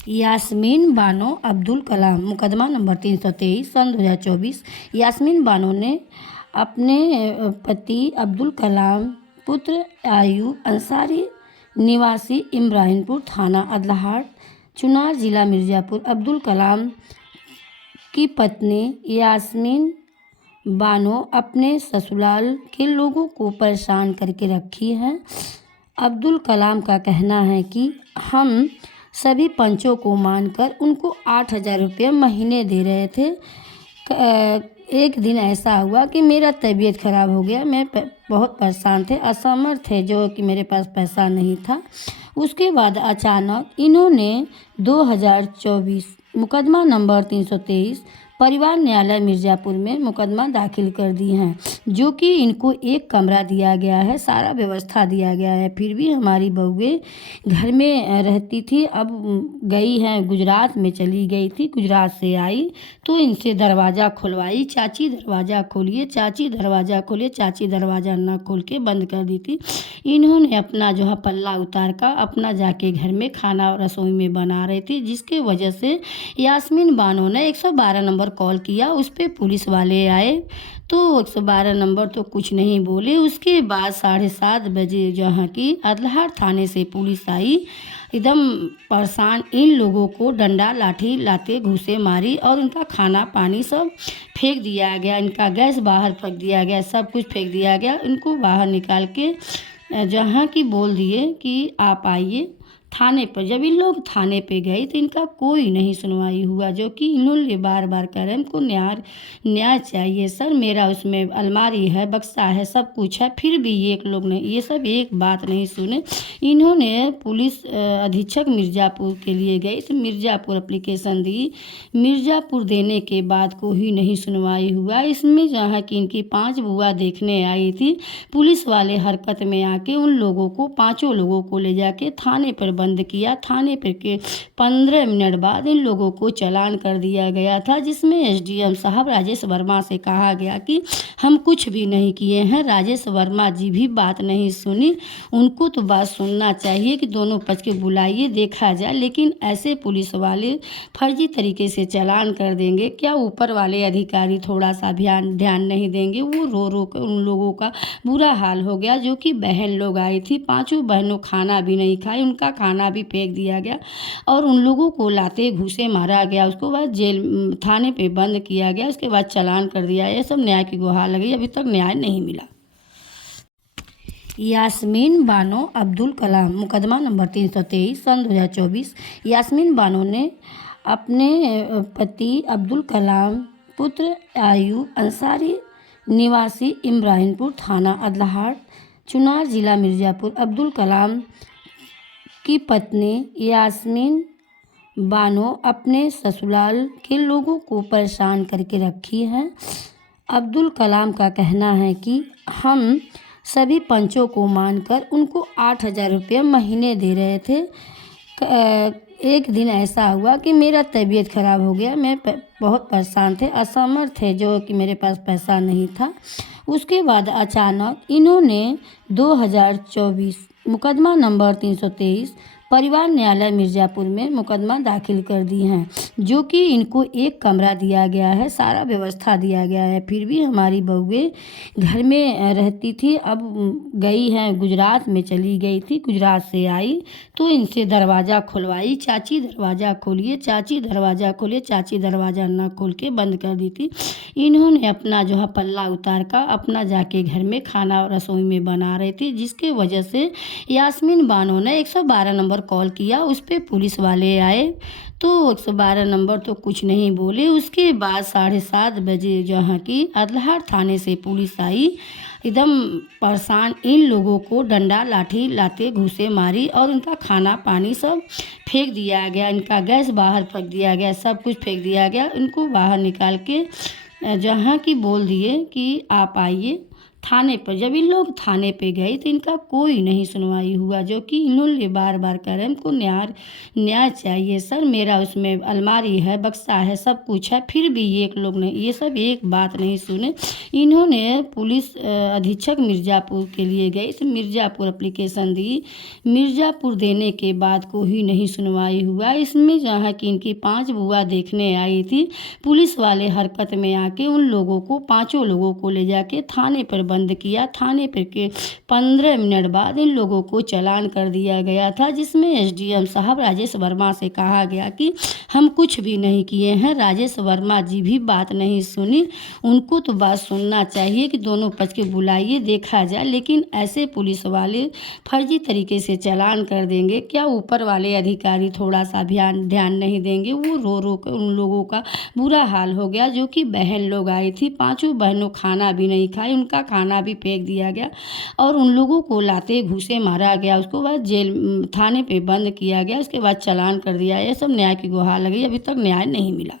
यास्मीन बानो अब्दुल कलाम मुकदमा नंबर 323 सन 2024। यास्मीन बानो ने अपने पति अब्दुल कलाम पुत्र आयूब अंसारी निवासी इब्राहिमपुर थाना अदलाहाट चुनार जिला मिर्ज़ापुर अब्दुल कलाम की पत्नी यास्मीन बानो अपने ससुराल के लोगों को परेशान करके रखी है। अब्दुल कलाम का कहना है कि हम सभी पंचों को मानकर उनको 8,000 रुपये महीने दे रहे थे। एक दिन ऐसा हुआ कि मेरा तबीयत ख़राब हो गया, मैं बहुत परेशान थे, असमर्थ थे, जो कि मेरे पास पैसा नहीं था। उसके बाद अचानक इन्होंने 2024 मुकदमा नंबर 323 परिवार न्यायालय मिर्ज़ापुर में मुकदमा दाखिल कर दी हैं, जो कि इनको एक कमरा दिया गया है, सारा व्यवस्था दिया गया है। फिर भी हमारी बहुएं घर में रहती थी, अब गई हैं गुजरात में, चली गई थी, गुजरात से आई तो इनसे दरवाज़ा खुलवाई, चाची दरवाज़ा खोलिए, चाची दरवाज़ा खोलिए, चाची दरवाज़ा ना खोल के बंद कर दी थी। इन्होंने अपना जो है पल्ला उतार कर अपना जाके घर में खाना रसोई में बना रही थी, जिसके वजह से यास्मीन बानो ने 112 नंबर कॉल किया। उस पर पुलिस वाले आए तो 112 नंबर तो कुछ नहीं बोले। उसके बाद 7:30 बजे जहाँ की अदलाहाट थाने से पुलिस आई, एकदम परेशान, इन लोगों को डंडा लाठी लाते घूसे मारी और उनका खाना पानी सब फेंक दिया गया, इनका गैस बाहर फेंक दिया गया, सब कुछ फेंक दिया गया। इनको बाहर निकाल के जहाँ की बोल दिए कि आप आइए थाने पर। जब इन लोग थाने पे गए तो इनका कोई नहीं सुनवाई हुआ, जो कि इन्होंने बार बार कह रहे हमको न्याय चाहिए सर, मेरा उसमें अलमारी है, बक्सा है, सब कुछ है। फिर भी एक लोग ने ये सब एक बात नहीं सुने। इन्होंने पुलिस अधीक्षक मिर्ज़ापुर के लिए गई तो मिर्ज़ापुर एप्लीकेशन दी, मिर्ज़ापुर देने के बाद कोई नहीं सुनवाई हुआ। इसमें जहाँ की इनकी 5 बुआ देखने आई थी, पुलिस वाले हरकत में आके उन लोगों को, 5 लोगों को ले जाके थाने पर बंद किया। थाने पर के 15 मिनट बाद इन लोगों को चालान कर दिया गया था, जिसमें एसडीएम साहब राजेश वर्मा से कहा गया कि हम कुछ भी नहीं किए हैं। राजेश वर्मा जी भी बात नहीं सुनी, उनको तो बात सुनना चाहिए कि दोनों पक्ष के बुलाइए, देखा जाए, लेकिन ऐसे पुलिस वाले फर्जी तरीके से चालान कर देंगे क्या? ऊपर वाले अधिकारी थोड़ा सा ध्यान नहीं देंगे? वो रो रो कर उन लोगों का बुरा हाल हो गया। जो कि बहन लोग आई थी, 5 बहनों खाना भी नहीं खाई, उनका खाना भी फेंक दिया गया और उन लोगों को लाते घूसे मारा गया। उसके बाद जेल थाने पे बंद किया गया, उसके बाद चालान कर दिया। ये सब न्याय की गुहार लगी, अभी तक न्याय नहीं मिला। यास्मीन बानो अब्दुल कलाम मुकदमा नंबर 323 सन 2024। यास्मीन बानो ने अपने पति अब्दुल कलाम पुत्र आयूब अंसारी निवासी इब्राहिमपुर थाना अदलाहाट चुनार जिला मिर्ज़ापुर अब्दुल कलाम की पत्नी यास्मीन बानो अपने ससुराल के लोगों को परेशान करके रखी है। अब्दुल कलाम का कहना है कि हम सभी पंचों को मानकर उनको 8,000 रुपये महीने दे रहे थे। एक दिन ऐसा हुआ कि मेरा तबीयत ख़राब हो गया, मैं बहुत परेशान थे, असमर्थ थे, जो कि मेरे पास पैसा नहीं था। उसके बाद अचानक इन्होंने 2024 मुकदमा नंबर 323 परिवार न्यायालय मिर्ज़ापुर में मुकदमा दाखिल कर दी हैं, जो कि इनको एक कमरा दिया गया है, सारा व्यवस्था दिया गया है। फिर भी हमारी बहुएं घर में रहती थी, अब गई हैं गुजरात में, चली गई थी, गुजरात से आई तो इनसे दरवाज़ा खुलवाई, चाची दरवाज़ा खोलिए, चाची दरवाज़ा खोलिए, चाची दरवाज़ा ना खोल के बंद कर दी थी। इन्होंने अपना जो है पल्ला उतार कर अपना जाके घर में खाना रसोई में बना रही थी, जिसके वजह से यास्मीन बानो ने 112 नंबर कॉल किया। उस पर पुलिस वाले आए तो 112 नंबर तो कुछ नहीं बोले। उसके बाद 7:30 बजे जहाँ की अदलाहाट थाने से पुलिस आई, एकदम परेशान, इन लोगों को डंडा लाठी लाते घूसे मारी और उनका खाना पानी सब फेंक दिया गया, इनका गैस बाहर फेंक दिया गया, सब कुछ फेंक दिया गया। इनको बाहर निकाल के जहाँ की बोल दिए कि आप आइए थाने पर। जब इन लोग थाने पे गए तो इनका कोई नहीं सुनवाई हुआ, जो कि इन्होंने बार बार कह रहे हैं हमको न्याय न्याय चाहिए सर, मेरा उसमें अलमारी है, बक्सा है, सब कुछ है, फिर भी ये लोग नहीं, ये सब एक बात नहीं सुने। इन्होंने पुलिस अधीक्षक मिर्ज़ापुर के लिए गए तो मिर्ज़ापुर एप्लीकेशन दी, मिर्ज़ापुर देने के बाद कोई नहीं सुनवाई हुआ। इसमें जहाँ कि इनकी 5 बुआ देखने आई थी, पुलिस वाले हरकत में आके उन लोगों को, पाँचों लोगों को ले जाके थाने पर बंद किया। थाने पर के 15 मिनट बाद इन लोगों को चालान कर दिया गया था, जिसमें एसडीएम साहब राजेश वर्मा से कहा गया कि हम कुछ भी नहीं किए हैं। राजेश वर्मा जी भी बात नहीं सुनी, उनको तो बात सुनना चाहिए कि दोनों पक्ष के बुलाइए, देखा जाए, लेकिन ऐसे पुलिस वाले फर्जी तरीके से चालान कर देंगे क्या? ऊपर वाले अधिकारी थोड़ा सा ध्यान नहीं देंगे? वो रो रो कर उन लोगों का बुरा हाल हो गया। जो कि बहन लोग आई थी, पांचों बहनों खाना भी नहीं खाई, उनका खाना भी फेंक दिया गया और उन लोगों को लाते घूसे मारा गया। उसके बाद जेल थाने पे बंद किया गया, उसके बाद चालान कर दिया। ये सब न्याय की गुहार लगी, अभी तक न्याय नहीं मिला।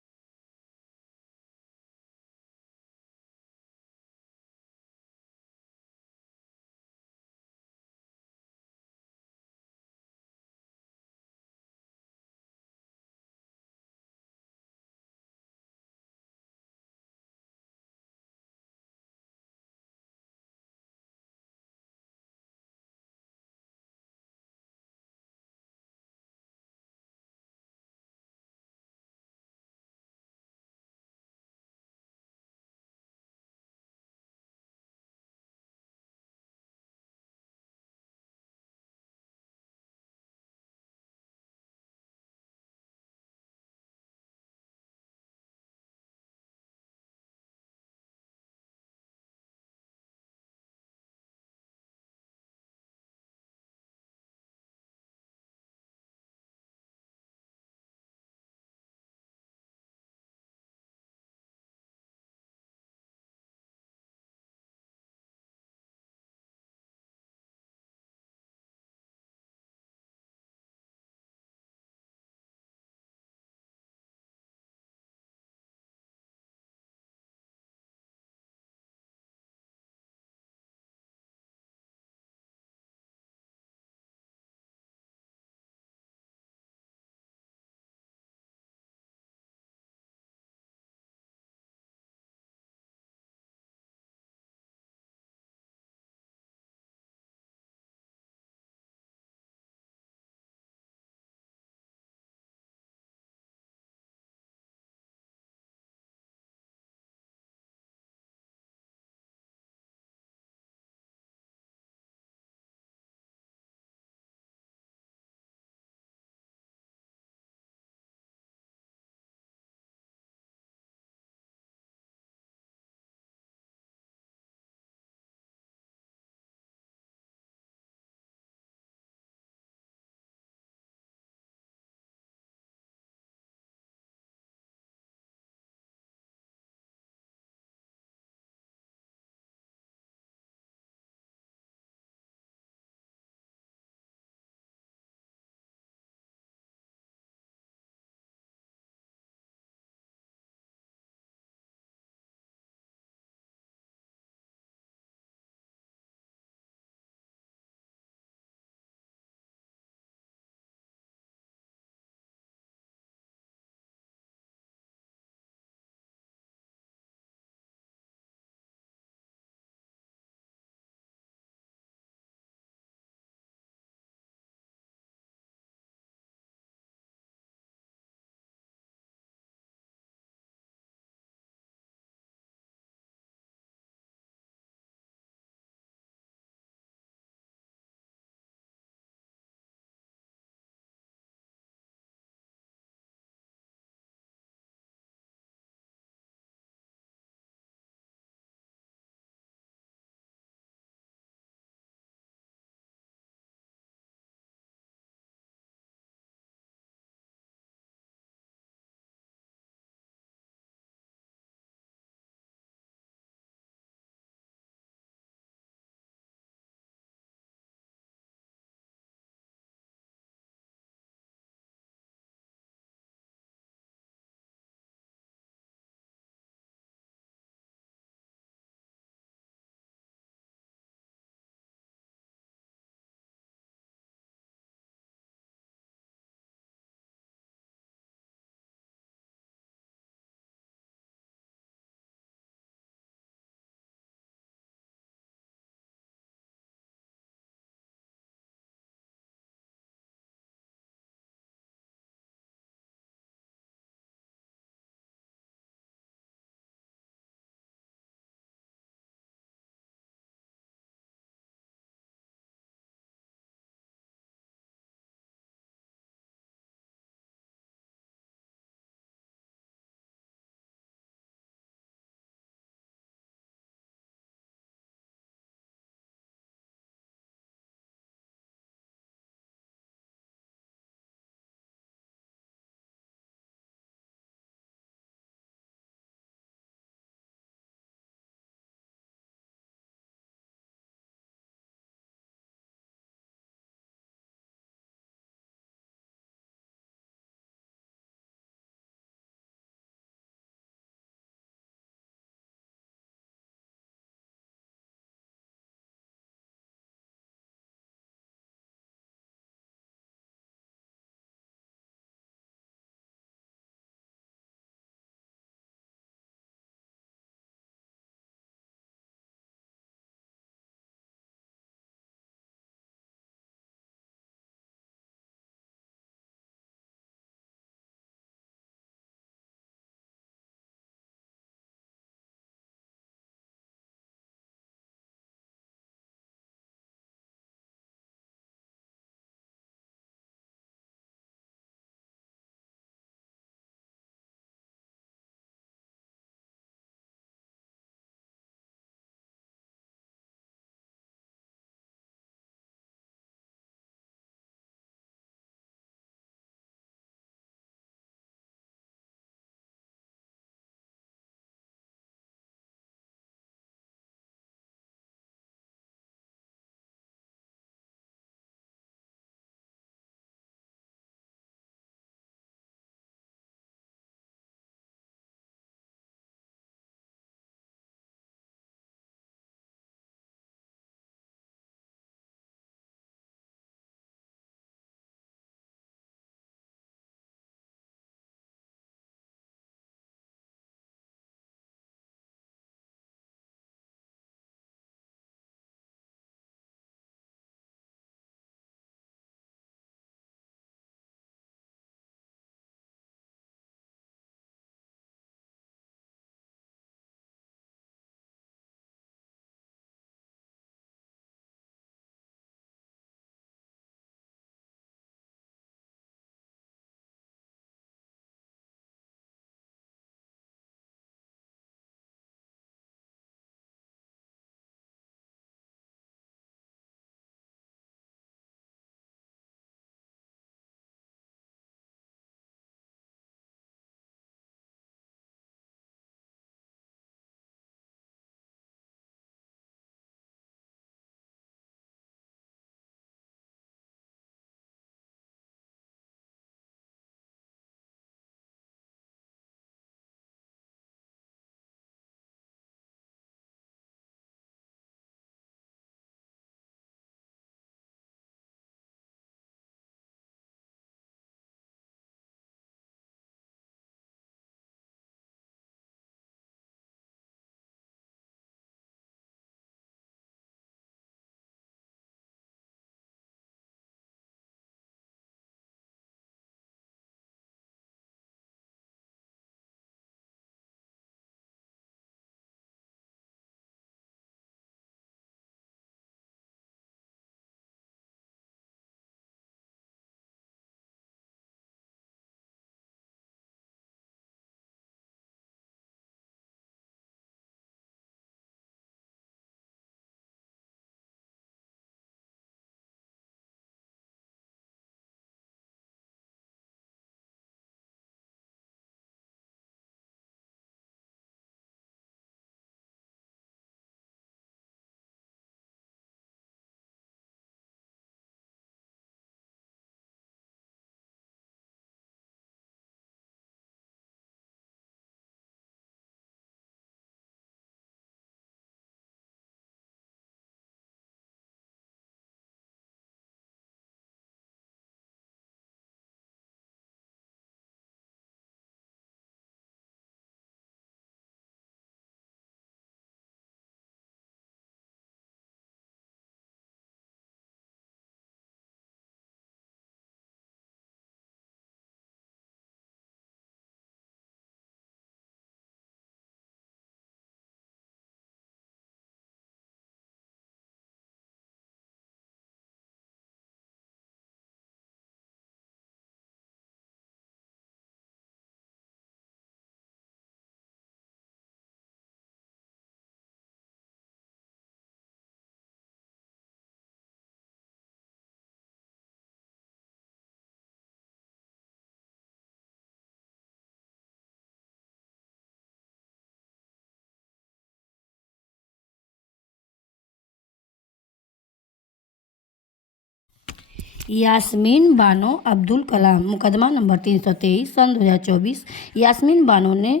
यास्मीन बानो अब्दुल कलाम मुकदमा नंबर 323 सन 2024। यास्मीन बानो ने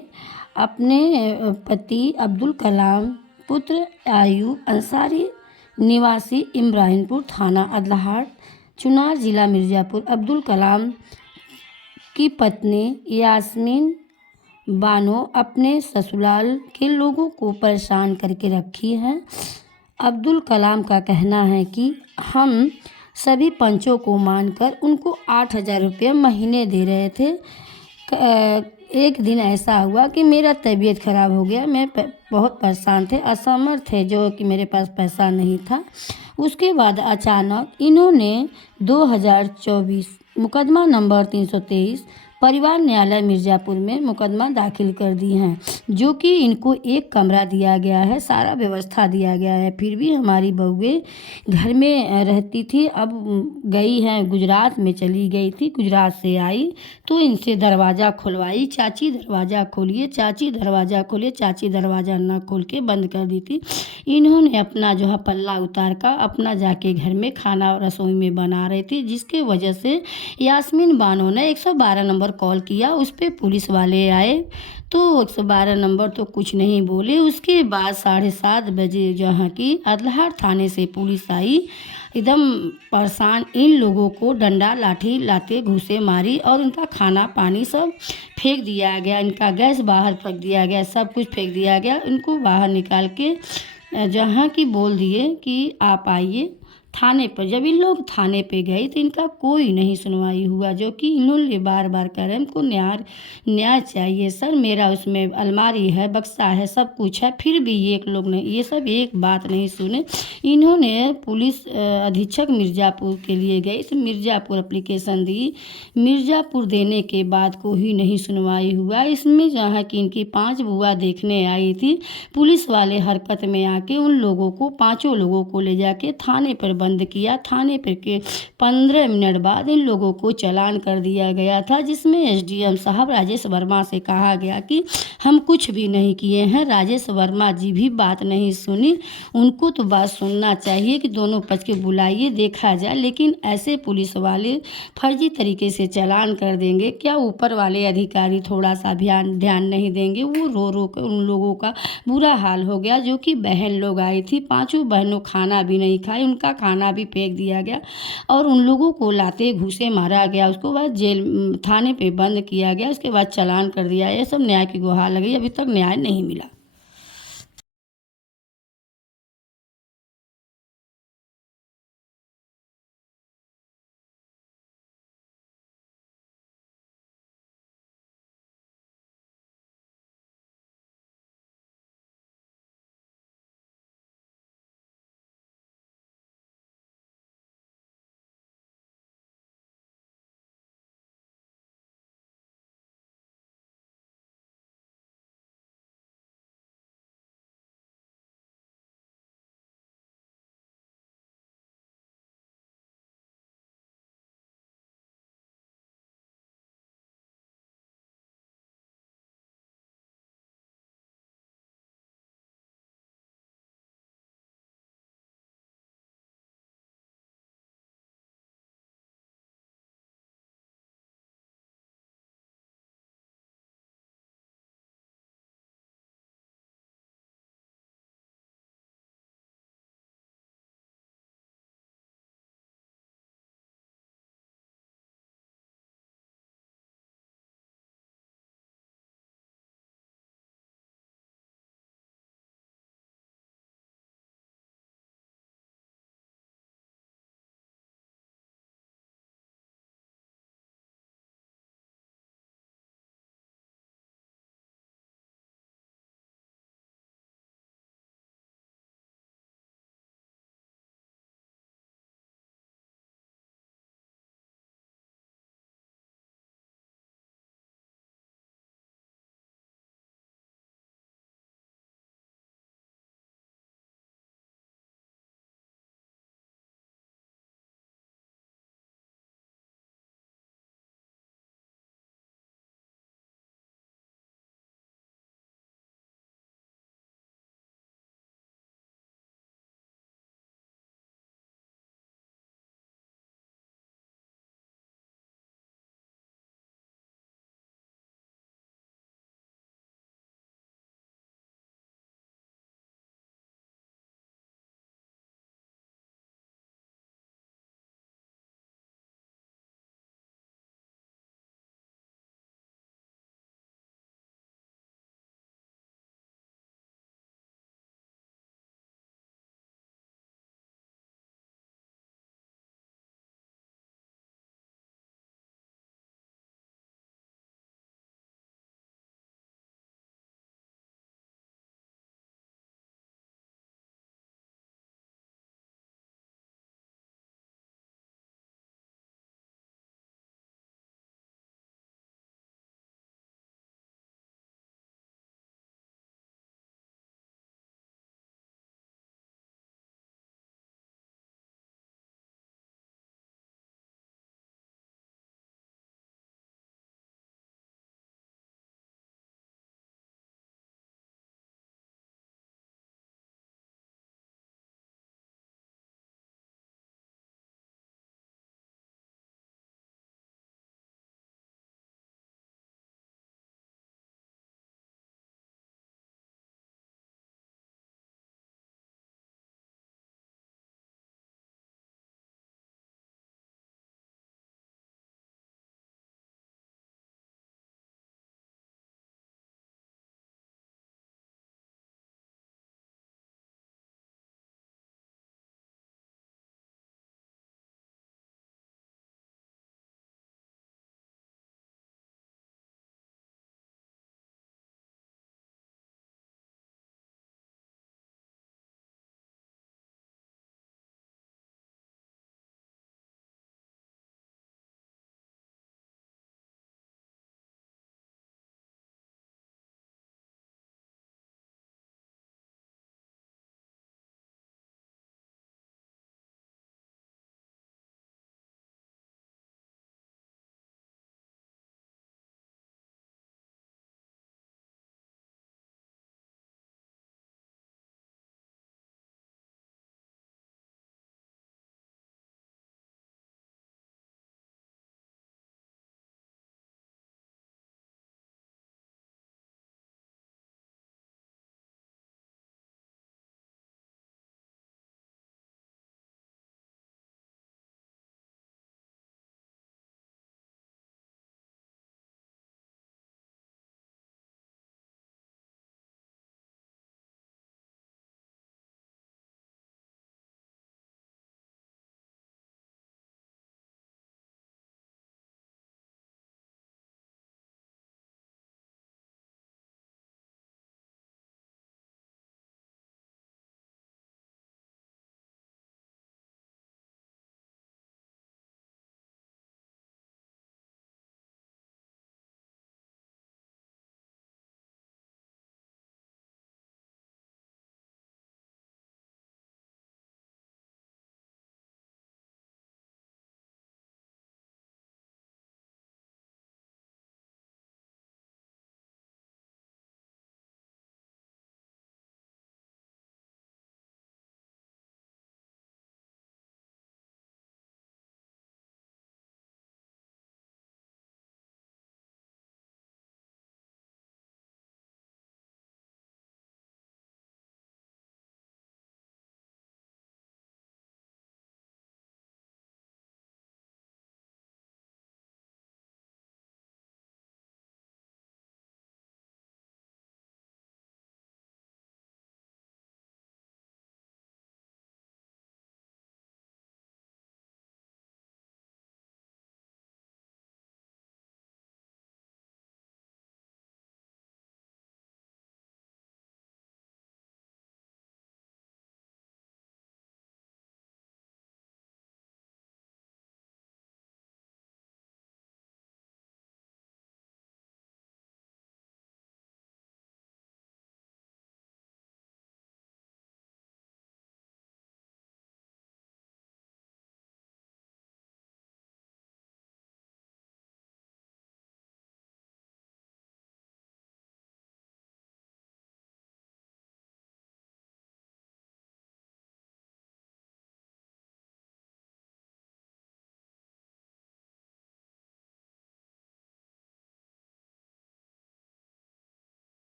अपने पति अब्दुल कलाम पुत्र आयूब अंसारी निवासी इब्राहिमपुर थाना अदलाहाट चुनार जिला मिर्ज़ापुर अब्दुल कलाम की पत्नी यास्मीन बानो अपने ससुराल के लोगों को परेशान करके रखी है। अब्दुल कलाम का कहना है कि हम सभी पंचों को मानकर उनको 8,000 रुपये महीने दे रहे थे। एक दिन ऐसा हुआ कि मेरा तबीयत ख़राब हो गया, मैं बहुत परेशान थे, असमर्थ थे, जो कि मेरे पास पैसा नहीं था। उसके बाद अचानक इन्होंने 2024 मुकदमा नंबर 323 परिवार न्यायालय मिर्ज़ापुर में मुकदमा दाखिल कर दी हैं, जो कि इनको एक कमरा दिया गया है, सारा व्यवस्था दिया गया है। फिर भी हमारी बहुएं घर में रहती थी, अब गई हैं गुजरात में, चली गई थी, गुजरात से आई तो इनसे दरवाज़ा खुलवाई, चाची दरवाज़ा खोलिए, चाची दरवाज़ा खोलिए, चाची दरवाज़ा ना खोल के बंद कर दी थी। इन्होंने अपना जो है पल्ला उतार कर अपना जाके घर में खाना रसोई में बना रही थी, जिसके वजह से यास्मीन बानो ने 112 नंबर कॉल किया। उस पर पुलिस वाले आए तो 112 नंबर तो कुछ नहीं बोले। उसके बाद 7:30 बजे जहाँ की अदलाहाट थाने से पुलिस आई, एकदम परेशान इन लोगों को डंडा लाठी लाते घूसे मारी और उनका खाना पानी सब फेंक दिया गया, इनका गैस बाहर फेंक दिया गया, सब कुछ फेंक दिया गया। इनको बाहर निकाल के जहाँ की बोल दिए कि आप आइए थाने पर। जब इन लोग थाने पे गए तो इनका कोई नहीं सुनवाई हुआ, जो कि इन्होंने बार बार कह रहे हमको न्याय चाहिए सर, मेरा उसमें अलमारी है, बक्सा है, सब कुछ है, फिर भी एक लोग नहीं, ये सब एक बात नहीं सुने। इन्होंने पुलिस अधीक्षक मिर्ज़ापुर के लिए गई तो मिर्ज़ापुर एप्लीकेशन दी, मिर्ज़ापुर देने के बाद कोई नहीं सुनवाई हुआ। इसमें जहाँ की इनकी 5 बुआ देखने आई थी, पुलिस वाले हरकत में आके उन लोगों को, 5 लोगों को ले जाके थाने पर बंद किया। थाने पर के 15 मिनट बाद इन लोगों को चालान कर दिया गया था, जिसमें एसडीएम साहब राजेश वर्मा से कहा गया कि हम कुछ भी नहीं किए हैं। राजेश वर्मा जी भी बात नहीं सुनी, उनको तो बात सुनना चाहिए कि दोनों पक्ष के बुलाइए, देखा जाए, लेकिन ऐसे पुलिस वाले फर्जी तरीके से चालान कर देंगे क्या? ऊपर वाले अधिकारी थोड़ा सा ध्यान नहीं देंगे? वो रो रो कर उन लोगों का बुरा हाल हो गया। जो कि बहन लोग आई थी, 5 बहनों खाना भी नहीं खाई, उनका खाना भी फेंक दिया गया और उन लोगों को लाते घूसे मारा गया। उसके बाद थाने पे बंद किया गया, उसके बाद चालान कर दिया। ये सब न्याय की गुहार लगी, अभी तक न्याय नहीं मिला।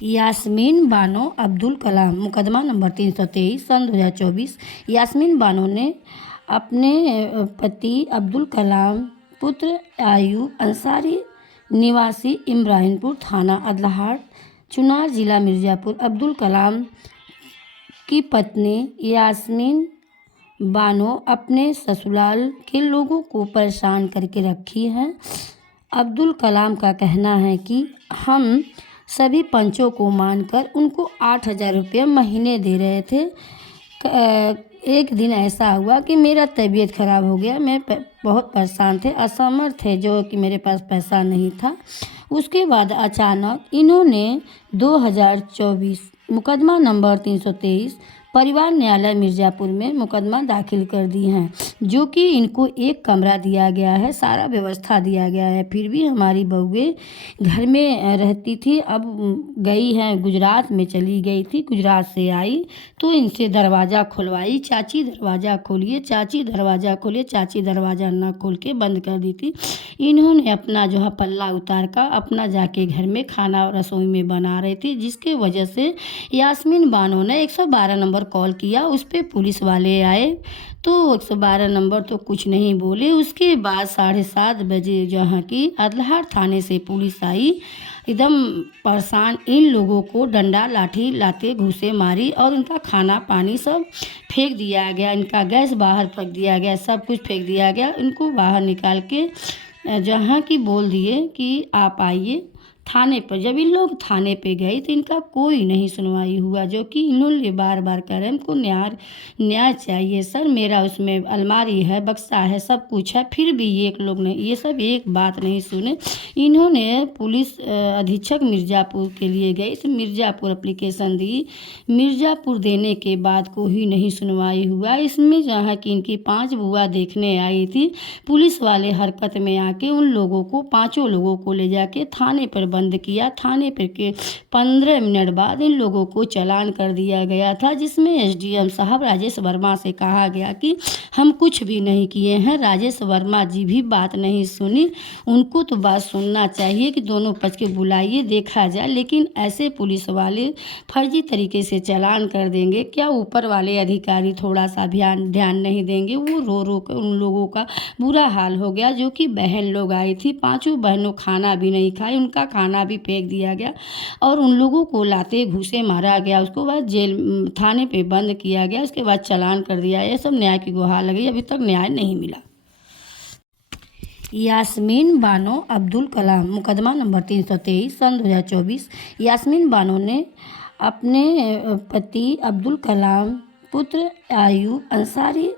यास्मीन बानो अब्दुल कलाम मुकदमा नंबर 323 सन 2024। यास्मीन बानो ने अपने पति अब्दुल कलाम पुत्र आयूब अंसारी निवासी इब्राहिमपुर थाना अदलाहाट चुनार जिला मिर्ज़ापुर अब्दुल कलाम की पत्नी यास्मीन बानो अपने ससुराल के लोगों को परेशान करके रखी है। अब्दुल कलाम का कहना है कि हम सभी पंचों को मानकर उनको 8,000 रुपये महीने दे रहे थे। एक दिन ऐसा हुआ कि मेरा तबीयत ख़राब हो गया, मैं बहुत परेशान थे, असमर्थ थे, जो कि मेरे पास पैसा नहीं था। उसके बाद अचानक इन्होंने 2024 मुकदमा नंबर 323 परिवार न्यायालय मिर्ज़ापुर में मुकदमा दाखिल कर दी हैं, जो कि इनको एक कमरा दिया गया है, सारा व्यवस्था दिया गया है। फिर भी हमारी बहुएं घर में रहती थी, अब गई हैं गुजरात में, चली गई थी, गुजरात से आई तो इनसे दरवाज़ा खुलवाई, चाची दरवाज़ा खोलिए, चाची दरवाज़ा खोलिए, चाची दरवाज़ा न खोल के बंद कर दी थी। इन्होंने अपना जो है पल्ला उतार कर अपना जाके घर में खाना रसोई में बना रही थी, जिसके वजह से यास्मीन बानो ने 112 नंबर कॉल किया। उस पर पुलिस वाले आए तो 112 नंबर तो कुछ नहीं बोले। उसके बाद 7:30 बजे जहाँ की अदलाहाट थाने से पुलिस आई, एकदम परेशान इन लोगों को डंडा लाठी लाते घूसे मारी और उनका खाना पानी सब फेंक दिया गया, इनका गैस बाहर फेंक दिया गया, सब कुछ फेंक दिया गया। इनको बाहर निकाल के जहाँ की बोल दिए कि आप आइए थाने पर। जब इन लोग थाने पे गए तो इनका कोई नहीं सुनवाई हुआ, जो कि इन्होंने बार बार कह रहे हैं हमको न्याय चाहिए सर, मेरा उसमें अलमारी है, बक्सा है, सब कुछ है। फिर भी ये लोग ने ये सब एक बात नहीं सुने। इन्होंने पुलिस अधीक्षक मिर्ज़ापुर के लिए गई तो मिर्ज़ापुर एप्लीकेशन दी, मिर्ज़ापुर देने के बाद कोई नहीं सुनवाई हुआ। इसमें जहाँ की इनकी 5 बुआ देखने आई थी, पुलिस वाले हरकत में आके उन लोगों को 5 लोगों को ले जाके थाने पर बंद किया। थाने पर के 15 मिनट बाद इन लोगों को चालान कर दिया गया था, जिसमें एसडीएम साहब राजेश वर्मा से कहा गया कि हम कुछ भी नहीं किए हैं। राजेश वर्मा जी भी बात नहीं सुनी, उनको तो बात सुनना चाहिए कि दोनों पक्ष के बुलाइए, देखा जाए, लेकिन ऐसे पुलिस वाले फर्जी तरीके से चालान कर देंगे क्या? ऊपर वाले अधिकारी थोड़ा सा ध्यान नहीं देंगे? वो रो रो कर उन लोगों का बुरा हाल हो गया। जो कि बहन लोग आई थी, 5 बहनों खाना भी नहीं खाई, उनका खाना भी फेंक दिया गया और उन लोगों को लाते घूसे मारा गया। उसके बाद जेल थाने पे बंद किया गया, उसके बाद चालान कर दिया। ये सब न्याय की गुहार लगी, अभी तक न्याय नहीं मिला। यास्मीन बानो अब्दुल कलाम मुकदमा नंबर 323 सन 2024। यास्मीन बानो ने अपने पति अब्दुल कलाम पुत्र आयूब अंसारी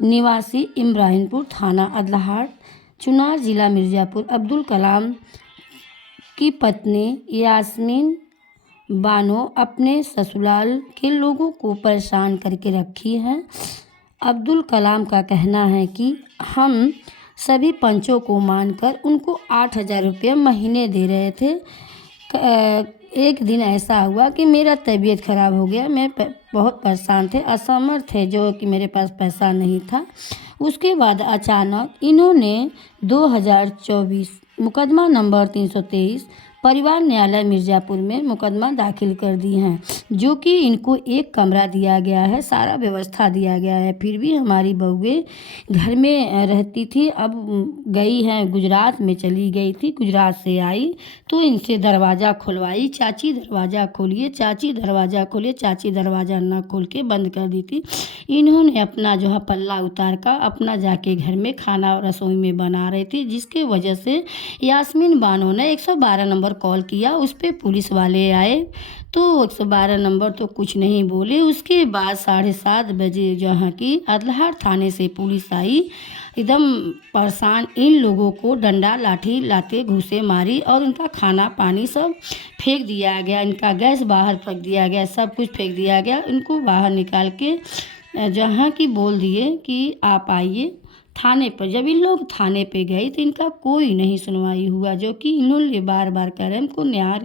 निवासी इब्राहिमपुर थाना अदलाहाट चुनार जिला मिर्ज़ापुर अब्दुल कलाम की पत्नी यास्मीन बानो अपने ससुराल के लोगों को परेशान करके रखी है। अब्दुल कलाम का कहना है कि हम सभी पंचों को मानकर उनको 8,000 रुपये महीने दे रहे थे। एक दिन ऐसा हुआ कि मेरा तबीयत ख़राब हो गया, मैं बहुत परेशान थे, असमर्थ थे, जो कि मेरे पास पैसा नहीं था। उसके बाद अचानक इन्होंने 2024 मुकदमा नंबर 323 परिवार न्यायालय मिर्ज़ापुर में मुकदमा दाखिल कर दी हैं, जो कि इनको एक कमरा दिया गया है, सारा व्यवस्था दिया गया है। फिर भी हमारी बहुएं घर में रहती थी, अब गई हैं गुजरात में, चली गई थी, गुजरात से आई तो इनसे दरवाज़ा खुलवाई, चाची दरवाज़ा खोलिए, चाची दरवाज़ा खोलिए, चाची दरवाज़ा न खोल के बंद कर दी थी। इन्होंने अपना जो है पल्ला उतार कर अपना जाके घर में खाना रसोई में बना रही थी, जिसके वजह से यास्मीन बानो ने 112 नंबर कॉल किया। उस पर पुलिस वाले आए तो 112 नंबर तो कुछ नहीं बोले। उसके बाद 7:30 बजे जहाँ की अदलाहाट थाने से पुलिस आई, एकदम परेशान इन लोगों को डंडा लाठी लाते घूसे मारी और उनका खाना पानी सब फेंक दिया गया, इनका गैस बाहर फेंक दिया गया, सब कुछ फेंक दिया गया। इनको बाहर निकाल के जहाँ की बोल दिए कि आप आइए थाने पर जब इन लोग थाने पे गए तो इनका कोई नहीं सुनवाई हुआ, जो कि इन्होंने बार बार कह रहे हमको न्याय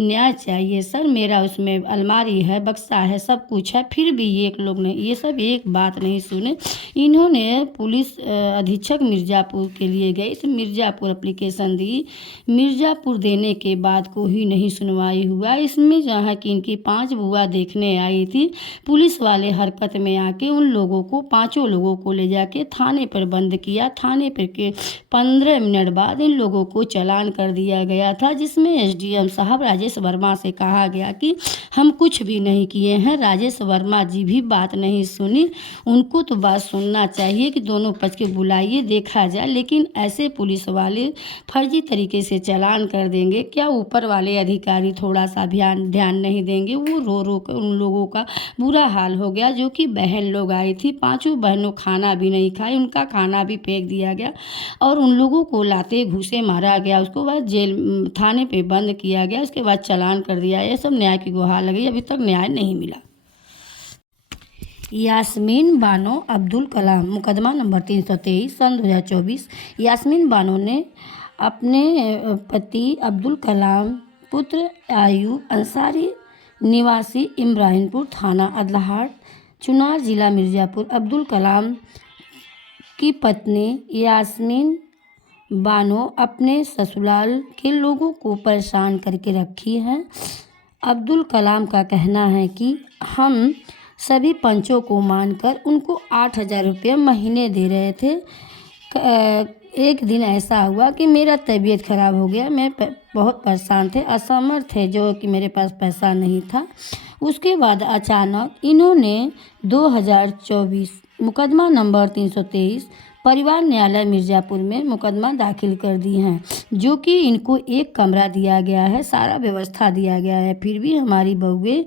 न्याय चाहिए सर, मेरा उसमें अलमारी है, बक्सा है, सब कुछ है, फिर भी ये एक लोग ने ये सब एक बात नहीं सुने। इन्होंने पुलिस अधीक्षक मिर्ज़ापुर के लिए गए तो मिर्ज़ापुर एप्लीकेशन दी, मिर्ज़ापुर देने के बाद कोई नहीं सुनवाई हुआ। इसमें जहाँ की इनकी 5 बुआ देखने आई थी, पुलिस वाले हरकत में आके उन लोगों को 5 लोगों को ले जाके थाने पर बंद किया। थाने पर के 15 मिनट बाद इन लोगों को चालान कर दिया गया था, जिसमें एसडीएम साहब राजेश वर्मा से कहा गया कि हम कुछ भी नहीं किए हैं। राजेश वर्मा जी भी बात नहीं सुनी, उनको तो बात सुनना चाहिए कि दोनों पक्ष के बुलाइए देखा जाए, लेकिन ऐसे पुलिस वाले फर्जी तरीके से चालान कर देंगे। क्या ऊपर वाले अधिकारी थोड़ा सा ध्यान नहीं देंगे? वो रो रो कर उन लोगों का बुरा हाल हो गया, जो कि बहन लोग आई थी, 5 बहनों खाना भी नहीं खाई, उनका खाना भी फेंक दिया गया और उन लोगों को लाते घूसे मारा गया। उसके बाद जेल थाने पे बंद किया गया, उसके बाद चालान कर दिया। ये सब न्याय की गुहार लगी, अभी तक न्याय नहीं मिला। यास्मीन बानो अब्दुल कलाम मुकदमा नंबर 323 सन 2024। यास्मीन बानो ने अपने पति अब्दुल कलाम पुत्र आयूब अंसारी निवासी इब्राहिमपुर थाना अदलाहाट चुनार जिला मिर्ज़ापुर अब्दुल कलाम की पत्नी यास्मीन बानो अपने ससुराल के लोगों को परेशान करके रखी है। अब्दुल कलाम का कहना है कि हम सभी पंचों को मानकर उनको 8,000 रुपये महीने दे रहे थे। एक दिन ऐसा हुआ कि मेरा तबीयत ख़राब हो गया, मैं बहुत परेशान थे, असमर्थ थे, जो कि मेरे पास पैसा नहीं था। उसके बाद अचानक इन्होंने 2024 मुकदमा नंबर 323 परिवार न्यायालय मिर्ज़ापुर में मुकदमा दाखिल कर दी हैं, जो कि इनको एक कमरा दिया गया है, सारा व्यवस्था दिया गया है। फिर भी हमारी बहुएं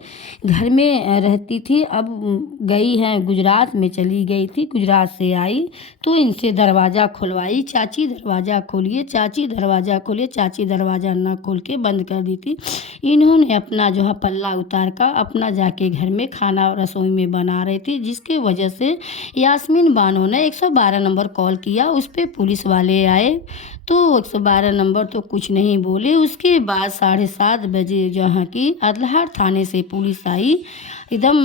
घर में रहती थी, अब गई हैं गुजरात में, चली गई थी, गुजरात से आई तो इनसे दरवाज़ा खुलवाई, चाची दरवाज़ा खोलिए, चाची दरवाज़ा खोलिए, चाची दरवाज़ा न खोल के बंद कर दी थी। इन्होंने अपना जो है पल्ला उतार कर अपना जाके घर में खाना रसोई में बना रही थी, जिसके वजह से यास्मीन बानो ने 112 नंबर कॉल किया। उस पर पुलिस वाले आए तो 112 नंबर तो कुछ नहीं बोले। उसके बाद 7:30 बजे जहाँ की अदलाहाट थाने से पुलिस आई, एकदम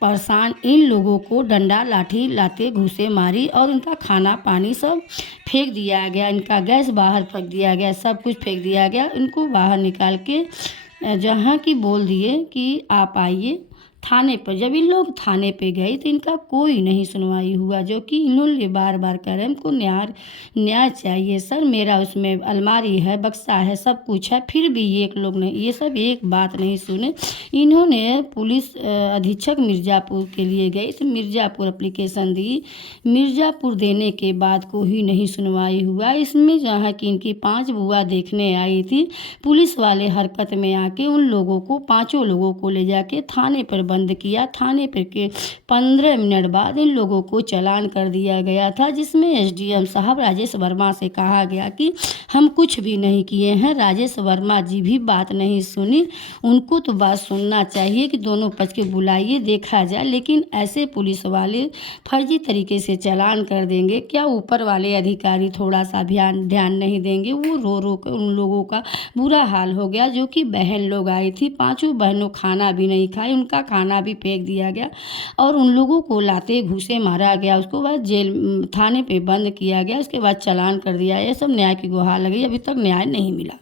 परेशान इन लोगों को डंडा लाठी लाते घूसे मारी और उनका खाना पानी सब फेंक दिया गया, इनका गैस बाहर फेंक दिया गया, सब कुछ फेंक दिया गया। इनको बाहर निकाल के जहाँ की बोल दिए कि आप आइए थाने पर। जब इन लोग थाने पे गए तो इनका कोई नहीं सुनवाई हुआ, जो कि इन्होंने बार बार कह रहे हमको न्याय चाहिए सर, मेरा उसमें अलमारी है, बक्सा है, सब कुछ है, फिर भी ये एक लोग ने ये सब एक बात नहीं सुने। इन्होंने पुलिस अधीक्षक मिर्ज़ापुर के लिए गए तो मिर्ज़ापुर एप्लीकेशन दी, मिर्ज़ापुर देने के बाद कोई नहीं सुनवाई हुआ। इसमें जहाँ की इनकी 5 बुआ देखने आई थी, पुलिस वाले हरकत में आके उन लोगों को 5 लोगों को ले जाके थाने पर बंद किया। थाने पर के 15 मिनट बाद इन लोगों को चालान कर दिया गया था, जिसमें एसडीएम साहब राजेश वर्मा से कहा गया कि हम कुछ भी नहीं किए हैं। राजेश वर्मा जी भी बात नहीं सुनी, उनको तो बात सुनना चाहिए कि दोनों पक्ष के बुलाइए देखा जाए, लेकिन ऐसे पुलिस वाले फर्जी तरीके से चालान कर देंगे। क्या ऊपर वाले अधिकारी थोड़ा सा ध्यान नहीं देंगे? वो रो रो कर उन लोगों का बुरा हाल हो गया, जो कि बहन लोग आई थी, 5 बहनों खाना भी नहीं खाई, उनका खाना भी फेंक दिया गया और उन लोगों को लाते घूसे मारा गया। उसके बाद जेल थाने पे बंद किया गया, उसके बाद चालान कर दिया। ये सब न्याय की गुहार लगी, अभी तक न्याय नहीं मिला।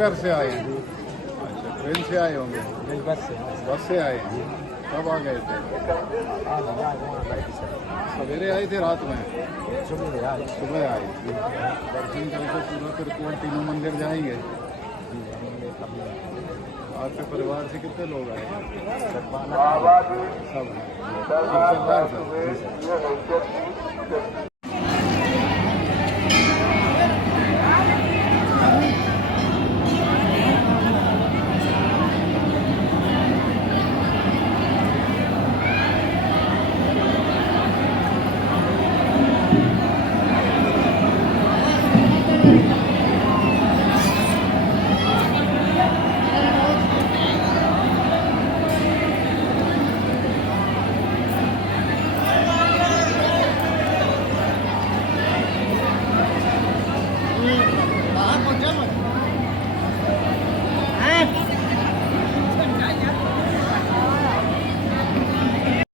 सागर से आए हैं? अच्छा, ट्रेन से आए होंगे? बस से आए हैं। कब आ गए थे? सवेरे आए थे, रात में? सुबह आए। दर्शन करके पूरा फिर केवल तीनों मंदिर जाएंगे? आपके परिवार से कितने लोग आए? सब। ठीक चल रहा है सर?